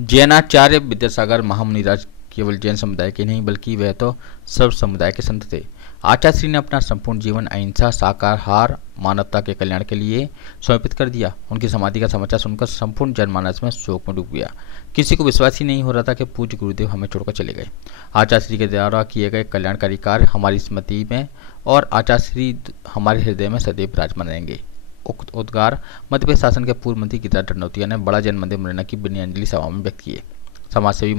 जैनाचार्य विद्यासागर महामुनिराज केवल जैन समुदाय के नहीं बल्कि वह तो सर्व समुदाय के संत थे। आचार्य श्री ने अपना संपूर्ण जीवन अहिंसा, शाकाहार, मानवता के कल्याण के लिए समर्पित कर दिया। उनकी समाधि का समाचार सुनकर संपूर्ण जनमानस में शोक में डूब गया। किसी को विश्वास ही नहीं हो रहा था कि पूज्य गुरुदेव हमें छोड़कर चले गए। आचार्य श्री के द्वारा किए गए कल्याणकारी कार्य हमारी स्मृति में और आचार्य श्री हमारे हृदय में सदैव विराजमान रहेंगे। उक्त उद्गार मध्य प्रदेश शासन के पूर्व मंत्री गिरिराज दंडौतिया ने बड़ा जैन मंदिर मुरैना की विनयाञ्जलि सभा में व्यक्त किए। समाजसेवी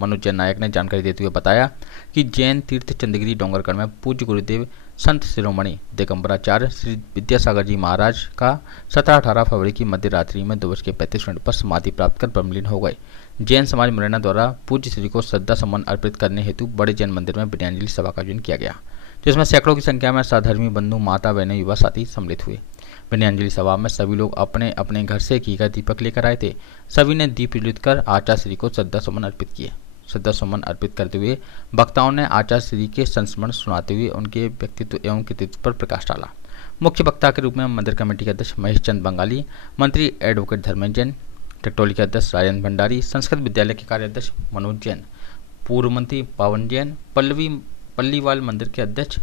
मनोज जैन नायक ने जानकारी देते हुए बताया कि जैन तीर्थ चंद्रगिरी डोंगरगढ़ में पूज्य गुरुदेव संत शिरोमणि दिगंबराचार्य श्री विद्यासागर जी महाराज का 17-18 फरवरी की मध्य रात्रि में 2:35 पर समाधि प्राप्त कर ब्रह्मलीन हो गए। जैन समाज मुरैना द्वारा पूज्य श्री को श्रद्धा सम्मान अर्पित करने हेतु बड़े जैन मंदिर में विनयाञ्जलि सभा का आयोजन किया गया, जिसमें सैकड़ों की संख्या में साधर्मी बंधु, माता, बहनें, युवा साथी सम्मिलित हुए। विनयाञ्जलि सभा में सभी लोग अपने अपने घर से घी का दीपक लेकर आए थे। सभी ने दीप प्रज्वलित कर आचार्य श्री को श्रद्धा सुमन अर्पित किए। श्रद्धा सुमन अर्पित करते हुए वक्ताओं ने आचार्य श्री के संस्मरण सुनाते हुए उनके व्यक्तित्व एवं कृतित्व पर प्रकाश डाला। मुख्य वक्ता के रूप में मंदिर कमेटी के अध्यक्ष महेश चंद बंगाली, मंत्री एडवोकेट धर्मेंद्र जैन, टकटोली के अध्यक्ष राजेंद्र भंडारी, संस्कृत विद्यालय के कार्याध्यक्ष मनोज जैन, पूर्व मंत्री पावन जैन, पल्लीवाल मंदिर के अध्यक्ष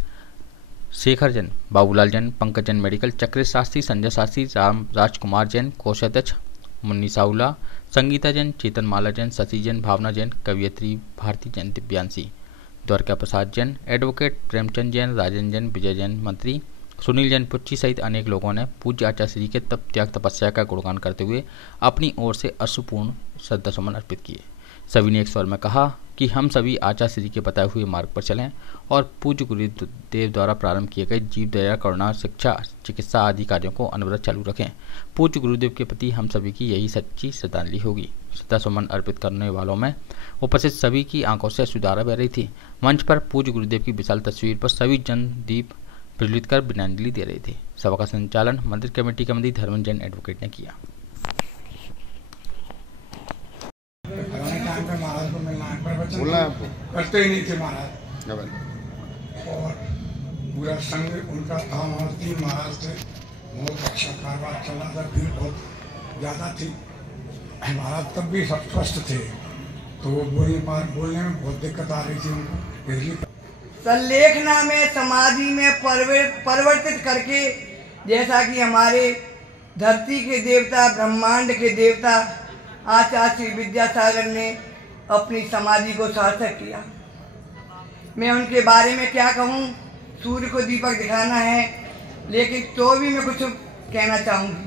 शेखर जैन, बाबूलाल जैन, पंकज जैन मेडिकल, चक्रेश शास्त्री, संजय शास्त्री, राजकुमार जैन, कोषाध्यक्ष मुन्नी साउला, संगीता जैन, चेतन माला जैन, शशि जैन, भावना जैन, कवियत्री भारती जैन, दिव्यांशी, द्वारका प्रसाद जैन, एडवोकेट प्रेमचंद जैन, राजेंद्र जैन, विजय जैन, मंत्री सुनील जैन पुच्ची सहित अनेक लोगों ने पूज्य आचार्य श्री के तप त्याग तपस्या का गुणगान करते हुए अपनी ओर से अश्रुपूर्ण श्रद्धा सुमन अर्पित किए। सभी ने एक स्वर में कहा कि हम सभी आचार्य श्री के बताए हुए मार्ग पर चलें और पूज्य गुरुदेव द्वारा प्रारंभ किए गए जीव दया, करुणा, शिक्षा, चिकित्सा आदि कार्यों को अनवरत चालू रखें। पूज्य गुरुदेव के प्रति हम सभी की यही सच्ची श्रद्धांजलि होगी। श्रद्धा सुमन अर्पित करने वालों में उपस्थित सभी की आंखों से अश्रुधारा बह रही थी। मंच पर पूज्य गुरुदेव की विशाल तस्वीर पर सभी जन दीप प्रज्वलित कर विनयाञ्जलि दे रहे थे। सभा का संचालन मंदिर कमेटी के मंत्री धर्मेंद्र जैन एडवोकेट ने किया। बोलना है आपको? करते ही नहीं थे महाराज, और पूरा संघ उनका था। और 3 महाराज थे, बहुत अच्छा कारोबार चल रहा था, भीड़ बहुत ज़्यादा थी। महाराज तब भी सब स्वस्थ थे, तो वो बोलने में बहुत दिक्कत आ रही थी उनको। संलेखना में समाधि में परिवर्तित करके, जैसा कि हमारे धरती के देवता, ब्रह्मांड के देवता आचार्य श्री विद्यासागर ने अपनी समाधि को सार्थक किया। मैं उनके बारे में क्या कहूँ, सूर्य को दीपक दिखाना है, लेकिन तो भी मैं कुछ कहना चाहूँगी।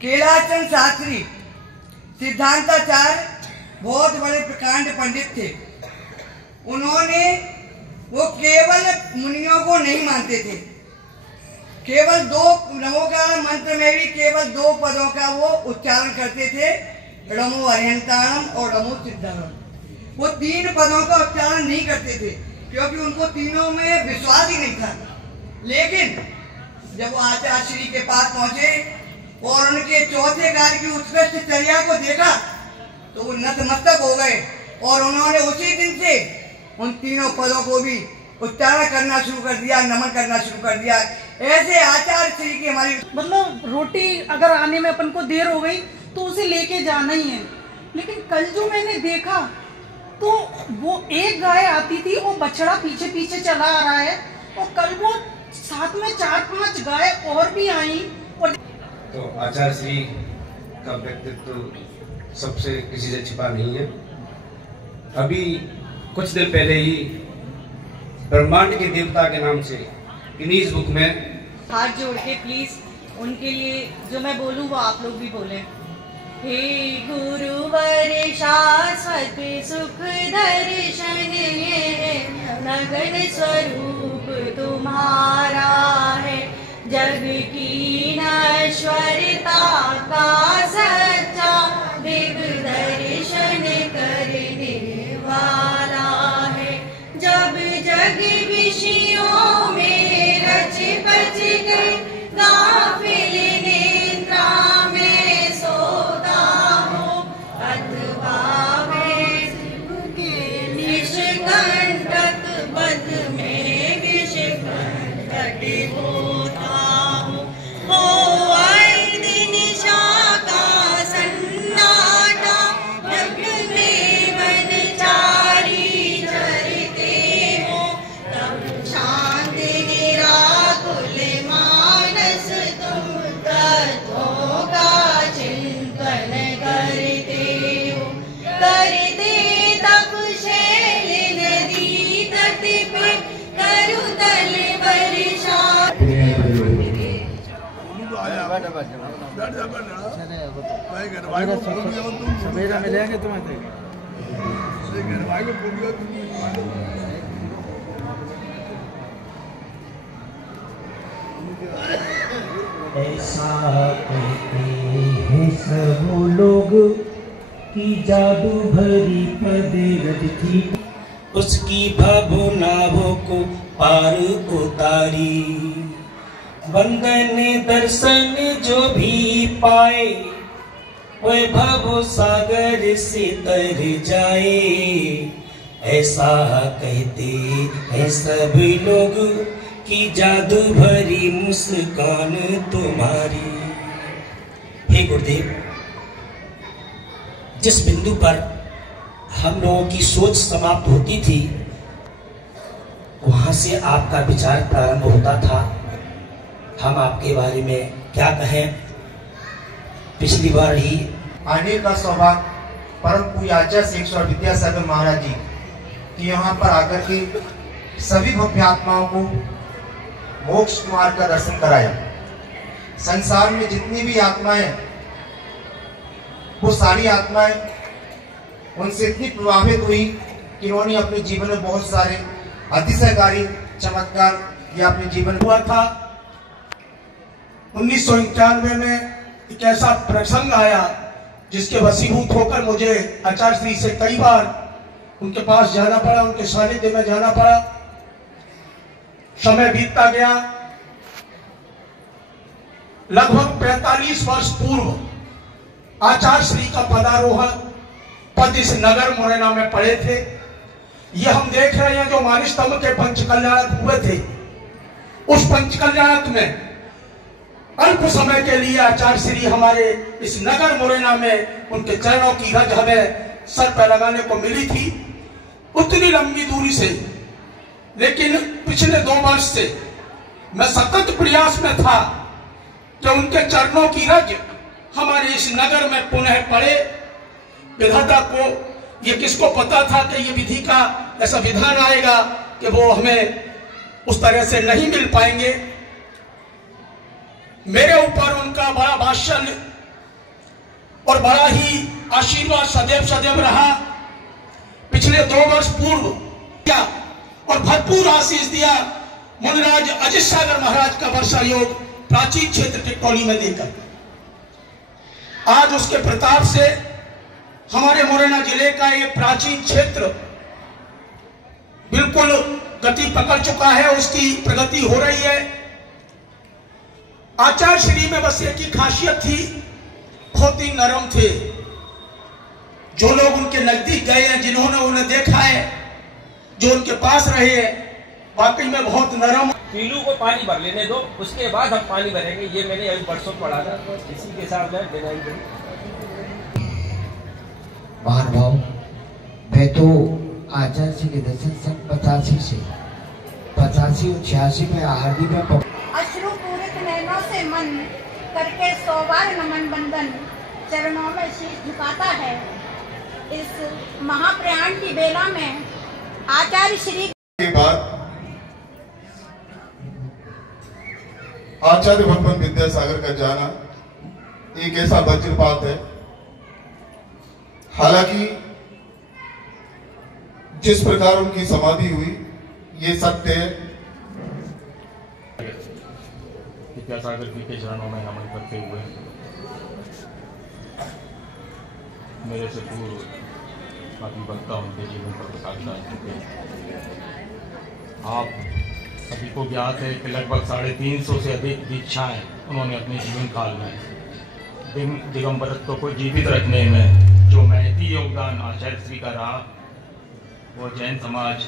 केलाचंद शास्त्री सिद्धांताचार्य बहुत बड़े प्रकांड पंडित थे। उन्होंने वो केवल मुनियों को नहीं मानते थे, केवल 2 नमोकार मंत्र में भी केवल 2 पदों का वो उच्चारण करते थे, रमो अरिहंताणम और रमो सिद्धाणम। वो 3 पदों का उच्चारण नहीं करते थे, क्योंकि उनको तीनों में विश्वास ही नहीं था। लेकिन जब वो आचार्य श्री के पास पहुंचे और उनके चौथे कार्य की उत्कृष्ट चर्या को देखा, तो वो नतमस्तक हो गए और उन्होंने उसी दिन से उन 3 पदों को भी उच्चारण करना शुरू कर दिया, नमन करना शुरू कर दिया। ऐसे आचार्य श्री की हमारी मतलब रोटी अगर आने में अपन को देर हो गई तो उसे लेके जाना ही है। लेकिन कल जो मैंने देखा तो वो एक गाय आती थी, वो बछड़ा पीछे पीछे चला आ रहा है, और कल वो साथ में 4-5 गाय और भी आई। और तो आचार्य श्री का व्यक्तित्व सबसे किसी से छिपा नहीं है। अभी कुछ दिन पहले ही ब्रह्मांड के देवता के नाम से गिनीज बुक में हाथ जोड़ के प्लीज उनके लिए जो मैं बोलूँ वो आप लोग भी बोले। हे गुरुवर शाश्वत सुख दर्शन ये नगन स्वरूप तुम्हारा है, जग की नश्वरता का सच्चा दिग दर्शन करने वाला है। जब जग विषयों में रच बच गए गाफिल निद्रा में सोता हो, अथवा मैं निष्कंटक बद में विष कंटक होता हो। सवेरा मिलेंगे तुम्हें। ऐसा कहते हैं सब लोग कि जादू भरी पद रचती उसकी भावनाओं को पार उतारी। बंधन दर्शन जो भी पाए वैभव सागर से तर जाए। ऐसा कहते हैं सब लोग कि जादू भरी मुस्कान तुम्हारी। हे गुरुदेव, जिस बिंदु पर हम लोगों की सोच समाप्त होती थी वहां से आपका विचार प्रारंभ होता था। हम आपके बारे में क्या कहें। पिछली बार ही आने का सौभाग्य परम पूज्य आचार्य श्री ईश्वर विद्यासागर महाराज जी की यहाँ पर आकर के सभी भव्य आत्माओं को मोक्ष मार्ग का दर्शन कराया। संसार में जितनी भी आत्माएं, वो सारी आत्माएं उनसे इतनी प्रभावित हुई कि उन्होंने अपने जीवन में बहुत सारे अतिशयकारी चमत्कार या अपने जीवन हुआ था। 1991 में एक ऐसा प्रसंग आया जिसके वशीभूत होकर मुझे आचार्य श्री से कई बार उनके पास जाना पड़ा, उनके सानिध्य में जाना पड़ा। समय बीतता गया। लगभग 45 वर्ष पूर्व आचार्य श्री का पदारोहण पद इस नगर मुरैना में पड़े थे। ये हम देख रहे हैं जो मानिस्तंभ के पंचकल्याणक हुए थे, उस पंचकल्याणक में अल्प समय के लिए आचार्य श्री हमारे इस नगर मुरैना में उनके चरणों की रज हमें सर पर लगाने को मिली थी, उतनी लंबी दूरी से। लेकिन पिछले 2 वर्ष से मैं सतत प्रयास में था कि उनके चरणों की रज हमारे इस नगर में पुनः पड़े। विधाता को ये किसको पता था कि ये विधि का ऐसा विधान आएगा कि वो हमें उस तरह से नहीं मिल पाएंगे। मेरे ऊपर उनका बड़ा वात्सल्य और बड़ा ही आशीर्वाद सदैव सदैव रहा। पिछले 2 वर्ष पूर्व क्या और भरपूर आशीष दिया मुनिराज अजित सागर महाराज का वर्षा योग प्राचीन क्षेत्र के टोली में देकर। आज उसके प्रताप से हमारे मुरैना जिले का ये प्राचीन क्षेत्र बिल्कुल गति पकड़ चुका है, उसकी प्रगति हो रही है। आचार्य श्री में बस एक ही खासियत थी, बहुत ही नरम थे। जो लोग उनके नजदीक गए हैं, जिन्होंने उन्हें देखा है, जो उनके पास रहे हैं, वाकई में बहुत नरम। पीलू को पानी भर लेने दो, उसके बाद हम पानी भरेंगे। ये मैंने अभी परसों पढ़ा था, इसी के साथ मैं डिजाइन महानुभाव, मैं तो आचार्य जी के दर्शन सन 85 से 85 और 86 में आहरदी में अश्रु पूरित नैनों से मन करके 100 बार नमन बंदन चरणों में शीश झुकाता है। इस महाप्रयाण की बेला में आचार्य श्री के बाद आचार्य भगवान विद्यासागर का जाना एक ऐसा वज्रपात है। हालांकि जिस प्रकार उनकी समाधि हुई ये सत्य है। विद्यासागर जी के चरणों में नमन करते हुए मेरे से पूर्व काफी वक्ता उनके जीवन पर प्रकाश डाल चुके हैं। आप सभी को ज्ञात है कि लगभग 350 से अधिक दीक्षाएं उन्होंने अपने जीवन काल में दिगंबरत्व को जीवित रखने में जो महती योगदान आचार्य श्री का रहा, वो जैन समाज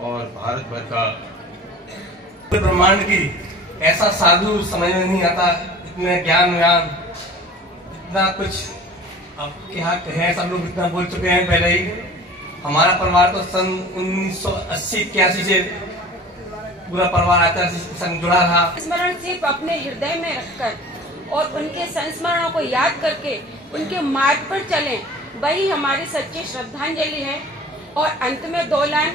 और भारत भर का ब्रह्मांड की ऐसा साधु समझ में नहीं आता। इतने ज्ञान इतना कुछ अब क्या कहें, सब लोग इतना बोल चुके हैं पहले ही। हमारा परिवार तो सन 1980-81 से पूरा परिवार आचार्य से संग जुड़ा रहा। स्मरण सिर्फ अपने हृदय में रखकर और उनके संस्मरणों को याद करके उनके मार्ग पर चलें, वही हमारी सच्ची श्रद्धांजलि है। और अंत में 2 लाइन,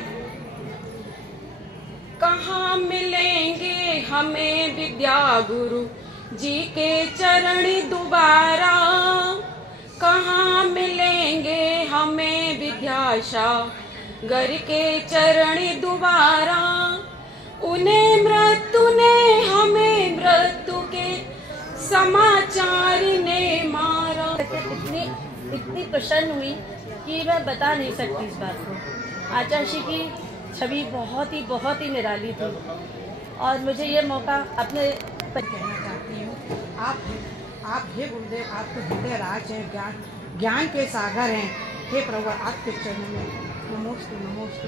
कहाँ मिलेंगे हमें विद्या गुरु, जी के चरण दोबारा कहाँ मिलेंगे हमें विद्याशा घर के चरण दोबारा उन्हें मृत्यु ने हमें मृत्यु के समाचार ने मारा। इतनी प्रसन्न हुई कि मैं बता नहीं सकती इस बात को। आचार्य जी की छवि बहुत ही निराली थी और मुझे ये मौका अपने कहना चाहती हूँ। आप हे गुरुदेव, आप तो हृदय राज हैं, ज्ञान के सागर हैं। हे प्रभु, आपके चरणों में नमोस्तु नमोस्तु।